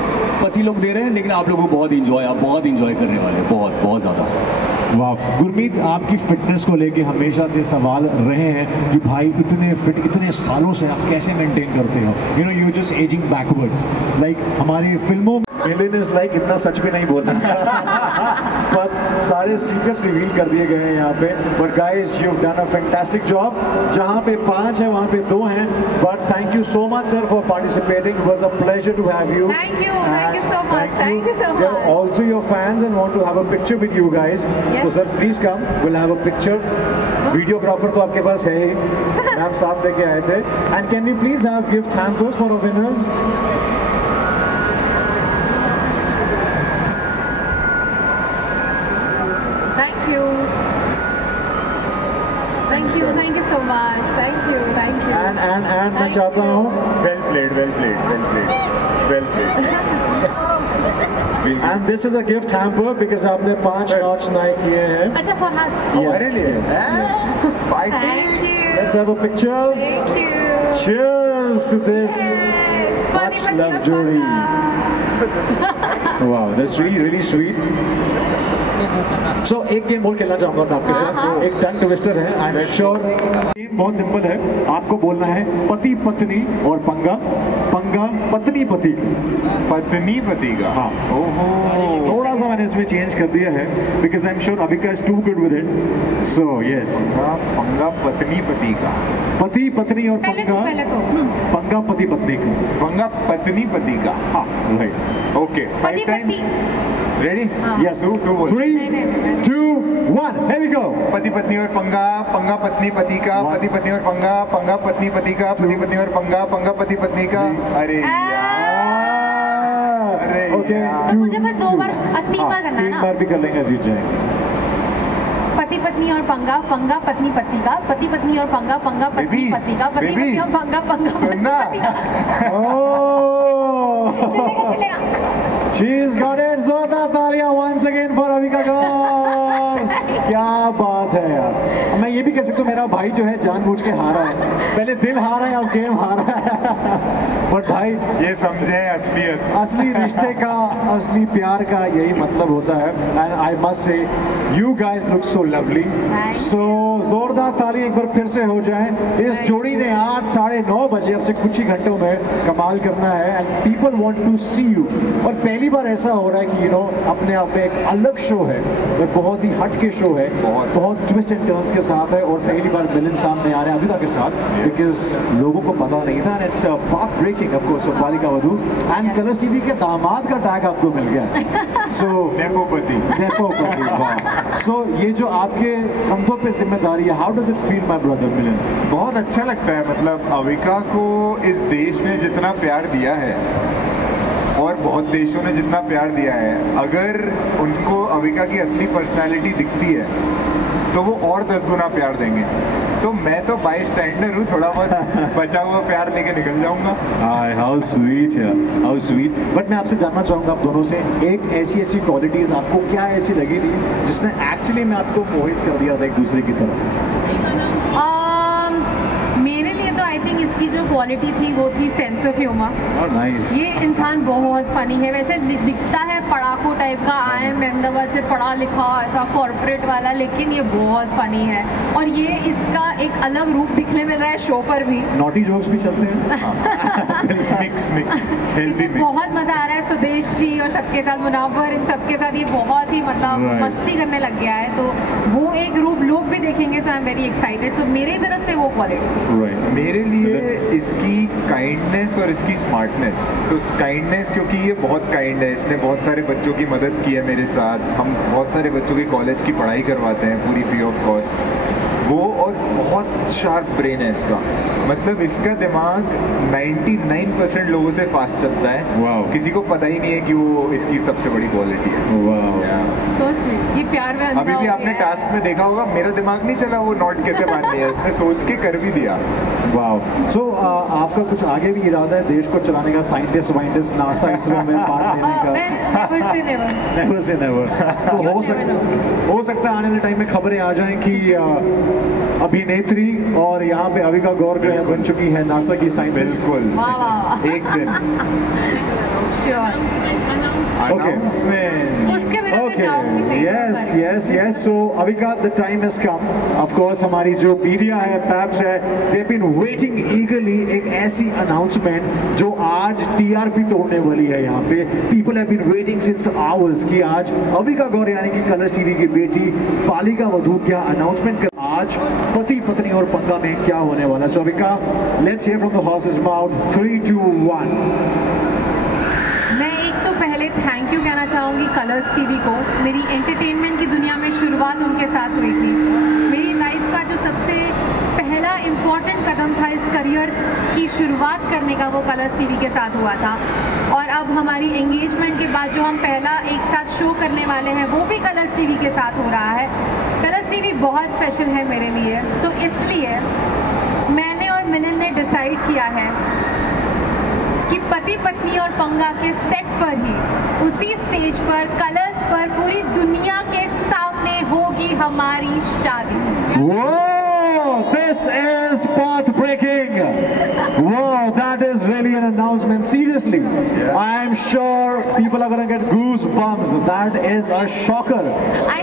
पति लोग दे रहे हैं, लेकिन आप लोगों को बहुत इंजॉय करने वाले हैं, बहुत ज़्यादा. वाह. गुरमीत, आपकी फिटनेस को लेके हमेशा से सवाल रहे हैं कि भाई इतने फिट इतने सालों से आप कैसे मेंटेन करते हो. You just ageing backwards. Like हमारी फिल्मों मिलियन इज लाइक इतना सच भी नहीं बोलना. पर सारे सीक्रेट्स रिवील कर दिए गए हैं यहाँ पे. But guys, you have done a fantastic job. जहाँ पे 5 हैं वहाँ पे 2 हैं. But thank you so much sir for participating. It was a pleasure to have you. Thank you so much. Thank you so much. They're also your fans and want to have a picture with you guys. So sir, please come. We'll have a picture. Videographer तो आपके पास है ही. Ma'am साथ लेके आए थे. And can we please have gift hampers for our winners? Thank you so much. Thank you. And मैं चाहता हूँ Well played. and this is a gift hamper because आपने 5 notch nine किए हैं. अच्छा, for us. Yes. Thank you. Let's have a picture. Thank you. Cheers to this Pati much pati loved aur jodi. panga. Wow, that's really sweet. So एक game और खेलना चाहूंगा मैं आपके साथ. एक टंग ट्विस्टर है. आई एम श्योर गेम बहुत सिंपल है. आपको बोलना है पति पत्नी और पंगा पत्नी पति का. हाँ. थोड़ा सा मैंने इसमें चेंज कर दिया है because I'm sure Abhika is too good with it. So yes. पंगा पत्नी का. पति पत्नी और पहले तो पंगा पति पत्नी का. पंगा पत्नी का. हाँ, right. Okay. पति 5 times. Ready? Yes. Two बोल. 3, 2, 1. Here we go. पति पत्नी और पंगा पत्नी पति का. पति पत्नी और पंगा पत्नी पति का. पति पत्नी और पंगा पति पत्नी का. अरे Okay. तो मुझे बस 2 बार 3 बार करना है 3 ना. बार भी कर लेंगे, जीत जाएंगे. पति पत्नी और पंगा पत्नी पति का. पति पत्नी और पंगा पत्नी Baby, पति का. पति पत्नी और पंगा पत्नी सुनना. पति का. Oh! चलेगा. She's got it. जोरदार तालियां once again for Abhika Gaur. क्या बात है यार. मैं ये भी कह सकता हूँ मेरा भाई जो है जानबूझ के हारा है. पहले दिल हारा है, अब गेम हारा है. बट भाई ये समझे असलियत. असली रिश्ते का, असली प्यार का यही मतलब होता है. And I must say you guys look so lovely. So जोरदार ताली एक बार फिर से हो जाए. इस जोड़ी ने आज 9:30 बजे, अब से कुछ ही घंटों में कमाल करना है. And people want to see you. और पहली बार ऐसा हो रहा है कि अपने आप में एक अलग शो है, बहुत ही हट के शो है, बहुत ट्विस्ट एंड टर्न्स के साथ है. और पहली बार मिलन सामने आ रहे हैं अभिका के साथ बिकॉज लोगों को पता नहीं था. And it's path breaking of course for Balika Vadhu. And Colors TV के दामाद का टैग आपको मिल गया. सो नेपोपति. सो ये जो आपके कंधों पे जिम्मेदारी है, how does it feel my brother Milan? बहुत अच्छा लगता है. मतलब अविका को इस देश ने जितना प्यार दिया है और बहुत देशों ने जितना प्यार दिया है, अगर उनको अविका की असली पर्सनालिटी दिखती है तो वो और 10 गुना प्यार देंगे. तो मैं तो बाई स्टैंडर हूँ, थोड़ा बहुत बचा हुआ प्यार लेके निकल जाऊंगा. हाउ स्वीट है, हाउ स्वीट. बट मैं आपसे जानना चाहूँगा आप दोनों से, एक ऐसी क्वालिटीज आपको क्या ऐसी लगी थी जिसने एक्चुअली में आपको मोहित कर दिया था एक दूसरे की तरफ? मेरे लिए तो आई थिंक इसकी जो क्वालिटी थी वो थी सेंस ऑफ ह्यूमर. नाइस. ये इंसान बहुत फनी है. वैसे दिखता है पढ़ाकू टाइप का, आई एम अहमदाबाद से पढ़ा लिखा ऐसा कॉर्पोरेट वाला, लेकिन ये बहुत फनी है. और ये इसका एक अलग रूप दिखने मिल रहा है शो पर भी. नॉटी जोक्स भी चलते हैं. मिक्स इसे बहुत मजा आ रहा है. सुदेश जी और सबके साथ, मुनावर, इन सबके साथ ये बहुत ही मतलब मस्ती करने लग गया है. तो वो एक रूप लोग भी देखेंगे. सो आई एम वेरी एक्साइटेड. सो मेरी तरफ से वो क्वालिटी. मेरे लिए इसकी काइंडनेस और इसकी स्मार्टनेस. तो काइंडनेस क्योंकि ये बहुत काइंड है, इसने बहुत सारे बच्चों की मदद की है मेरे साथ. हम बहुत सारे बच्चों की कॉलेज की पढ़ाई करवाते हैं पूरी फ्री ऑफ कॉस्ट वो. और बहुत शार्प ब्रेन है इसका. मतलब इसका दिमाग 99% लोगों से फास्ट चलता है. wow. किसी को पता ही नहीं है कि वो इसकी सबसे बड़ी क्वालिटी है. So sweet. ये प्यार में अभी भी आपने टास्क में देखा होगा मेरा दिमाग नहीं चला वो नोट कैसे मारनी है, इसने सोच के कर भी दिया. वाओ. सो आपका कुछ आगे भी इरादा है देश को चलाने का? साइंटिस्ट नासा इसरो में पार्ट लेने का? Never say never. तो हो सकता है आने वाले टाइम में खबरें आ जाएं कि अभिनेत्री और यहाँ पे अविका गौर जो है बन चुकी है नासा की साइंटिस्ट. बिल्कुल. एक दिन yes. So Avika, the time has come. Of course, हमारी जो मीडिया है, पैप्स है, they've been waiting eagerly एक ऐसी announcement जो आज TRP तोड़ने वाली है यहाँ पे. People have been waiting since hours कि आज अविका गौर यानी कि कलर्स टीवी की बेटी बालिका वधू क्या announcement कर. आज पति पत्नी और पंगा में क्या होने वाला. So Avika, let's hear from the horse's mouth. 3, 2, 1. मैं एक तो पहले थैंक यू कहना चाहूँगी कलर्स टीवी को. मेरी एंटरटेनमेंट की दुनिया में शुरुआत उनके साथ हुई थी. मेरी लाइफ का जो सबसे पहला इम्पॉर्टेंट कदम था इस करियर की शुरुआत करने का, वो कलर्स टीवी के साथ हुआ था. और अब हमारी एंगेजमेंट के बाद जो हम पहला एक साथ शो करने वाले हैं वो भी कलर्स टीवी के साथ हो रहा है. कलर्स टीवी बहुत स्पेशल है मेरे लिए. तो इसलिए मैंने और मिलिंद ने डिसाइड किया है कि पति पत्नी और पंगा के सेट पर ही, उसी स्टेज पर, कलर्स पर, पूरी दुनिया के सामने होगी हमारी शादी। Whoa, this is path breaking. Wow, that is really an announcement. Seriously, I am sure people are gonna get goosebumps. That is a shocker. I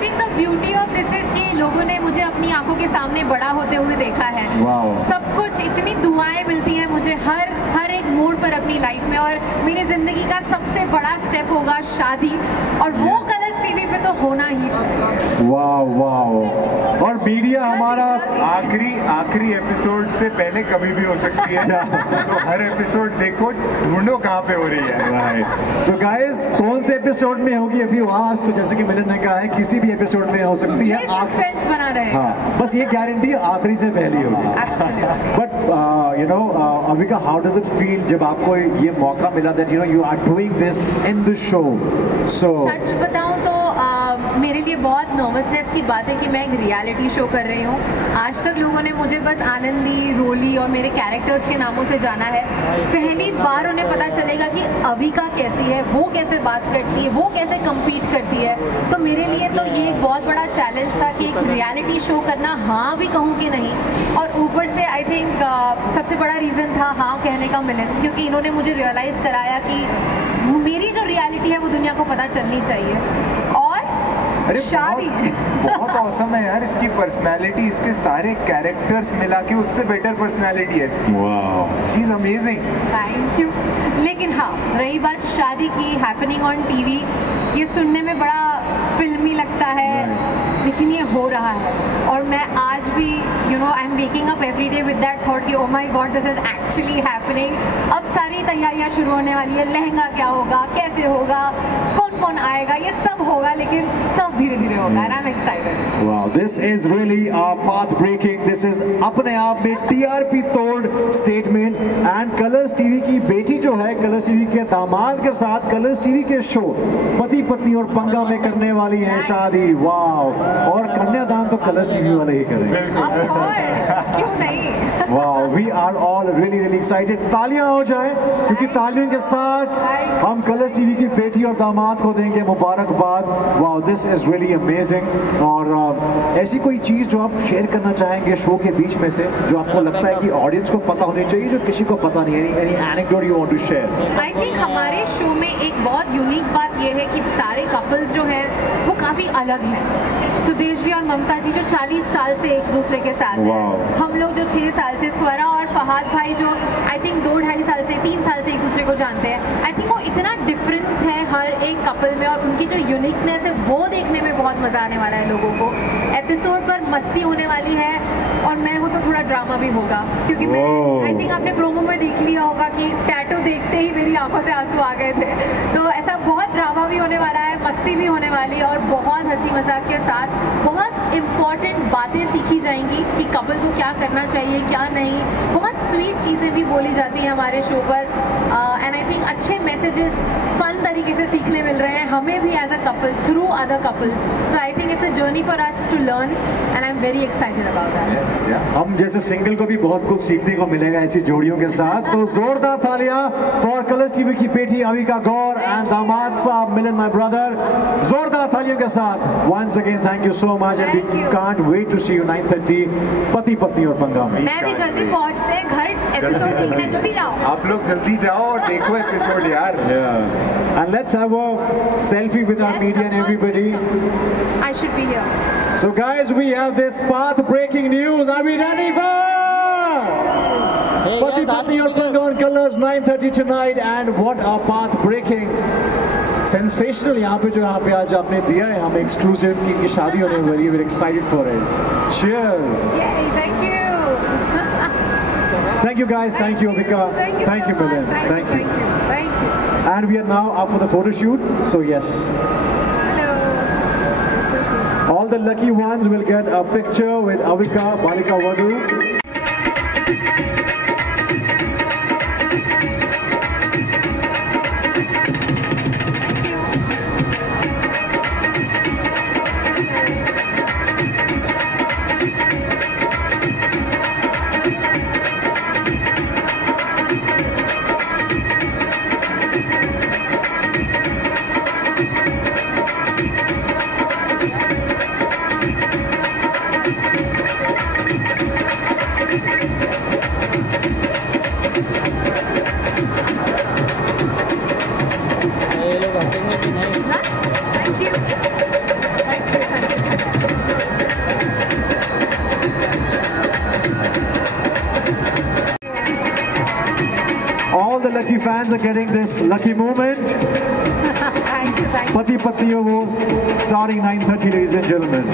think the beauty of this is कि लोगों ने मुझे अपनी आंखों के सामने बड़ा होते हुए देखा है। Wow. सब कुछ, इतनी दुआएं मिलती हैं मुझे हर एक मोड़ पर अपनी लाइफ में, और मेरी जिंदगी का सबसे बड़ा स्टेप होगा शादी, और वो कलर्स टीवी पे तो होना ही चाहिए। वाह वाह। और मीडिया हमारा आखिरी एपिसोड से पहले कभी भी हो सकती है, तो हर एपिसोड देखो, ढूंढो कहाँ पे हो रही है। राइट। सो गाइस, कौन से एपिसोड में होगी अभी आज, तो जैसे कि मिलिंद ने कहा है किसी भी एपिसोड में हो सकती है। सस्पेंस बना रहे। हाँ, बस ये गारंटी आखिरी से पहली होगी। But you know Avika, how does it feel जब आपको ये मौका मिला that you know you are doing this in the show? So सच बताऊं तो मेरे लिए बहुत नर्वसनेस की बात है कि मैं एक रियलिटी शो कर रही हूँ। आज तक लोगों ने मुझे बस आनंदी, रोली और मेरे कैरेक्टर्स के नामों से जाना है। पहली बार उन्हें पता चलेगा कि अविका कैसी है, वो कैसे बात करती है, वो कैसे compete करती है। तो मेरे लिए तो ये एक बहुत बड़ा चैलेंज था कि एक रियलिटी शो करना, हाँ भी कहूँ कि नहीं। और ऊपर से आई थिंक सबसे बड़ा रीज़न था हाँ कहने का मिलन, क्योंकि इन्होंने मुझे रियलाइज़ कराया कि मेरी जो रियलिटी है वो दुनिया को पता चलनी चाहिए। और अरे शादी बहुत औसम है यार, इसकी पर्सनालिटी, इसके सारे कैरेक्टर्स मिला के उससे बेटर पर्सनालिटी है इसकी। She is amazing. Thank you. लेकिन हाँ, रही बात शादी की, हैपनिंग ऑन टीवी, ये सुनने में बड़ा फिल्मी लगता है, लेकिन ये हो रहा है। और मैं आज भी you know I am waking up every day with that thought कि oh my god, this is actually happening. अब सारी तैयारियां शुरू होने वाली है, लहंगा क्या होगा, कैसे होगा, कौन कौन आएगा, ये सब होगा, लेकिन सब धीरे धीरे होगा। And I am excited. Wow, this is really path breaking. This is अपने आप में टीआरपी तोड़ स्टेटमेंट। एंड कलर्स टीवी की बेटी जो है, कलर्स टीवी के दामाद के साथ कलर्स टीवी के शो पति पत्नी और पंगा में करने वाली है शादी। वाओ, और कन्यादान तो कलर्स टीवी वाले ही करेंगे। क्यों नहीं? Wow, we are all really really excited. तालियां हो जाए, क्योंकि तालियों के साथ हम कलर्स टीवी की बेटी और दामाद को देंगे मुबारकबाद। Wow, this is really amazing. और ऐसी कोई चीज़ जो आप शेयर करना चाहेंगे शो के बीच में से, जो आपको लगता है कि ऑडियंस को पता होनी चाहिए, जो किसी को पता नहीं है? Any anecdote you want to share? I think हमारे शो में एक बहुत यूनिक बात यह है कि सारे कपल्स जो हैं वो काफ़ी अलग हैं। सुदेश जी और ममता जी जो 40 साल से एक दूसरे के साथ हैं, हम लोग जो 6 साल से, स्वरा और फहाद भाई जो आई थिंक 2-2.5 साल से, 3 साल से एक दूसरे को जानते हैं। आई थिंक वो इतना डिफरेंस है हर एक कपल में, और उनकी जो यूनिकनेस है वो देखने में बहुत मज़ा आने वाला है लोगों को। एपिसोड पर मस्ती होने वाली है, और मैं हूँ तो थोड़ा ड्रामा भी होगा, क्योंकि मैं आई थिंक आपने प्रोमो में देख लिया होगा कि टैटू देखते ही मेरी आंखों से आंसू आ गए थे। तो ऐसा बहुत ड्रामा भी होने वाला है, मस्ती भी होने वाली है, और बहुत हंसी मजाक के साथ बहुत इम्पॉर्टेंट बातें सीखी जाएंगी कि कपल को क्या करना चाहिए, क्या नहीं। बहुत स्वीट चीज़ें भी बोली जाती हैं हमारे शो पर, एंड आई थिंक अच्छे मैसेजेस फन तरीके से सीखने मिल रहे हैं हमें भी as a couple through other couples. So I think it's a journey for us to learn, and I am very excited about that. हम जैसे सिंगल को भी बहुत कुछ सीखने को मिलेगा ऐसी जोड़ियों के साथ। तो जोरदार तालियां फॉर कलर्स टीवी की बेटी अविका गौर एंड दामाद साहब मिलिंद माय ब्रदर। जोरदार तालियों के साथ once again thank you so much, and we can't wait to see you 9:30 पति पत्नी और पंगा में। मैं भी जल्दी पहुंचते हैं घर, एपिसोड देखने जल्दी जाओ। आप लोग जल्दी जाओ और देखो एपिसोड यार। And let's have a selfie with our media and everybody. I should be here. So guys, we have this path-breaking news. Are we ready for? Pati Patni और पंगा on Colors 9:30 tonight, and what a path-breaking, sensational यहाँ पे आज आपने दिया है हमें exclusive की शादी होने वाली है। We're excited for it. Cheers. Yay! Thank you. Thank you guys. Thank you, Avika. Thank you, Milan. Thank you. Thank you. And we are now up for the photo shoot. So yes. Hello. All the lucky ones will get a picture with Avika, Balika Vadhu. the lucky fans are getting this lucky moment. Thank you. Pati Patni Awards starting 9:30, ladies and gentlemen.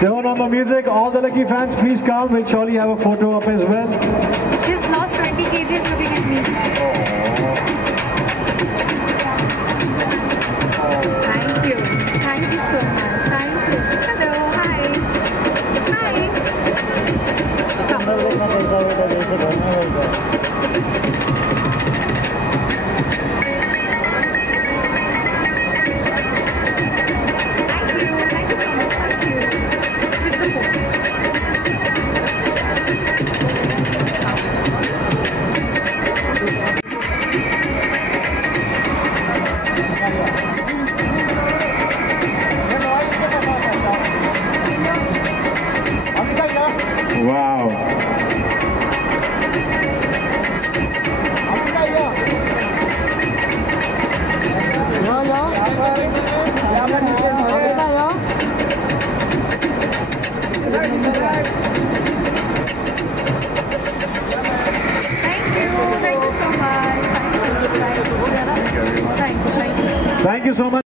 Turn on the music. All the lucky fans, please come. We'll surely have a photo up as well. She's lost 20 kgs looking at me. Thank you. Thank you so much. Thank you. Hello. Hi. Hi. Come. Wow. Thank you so much. Thank you so much.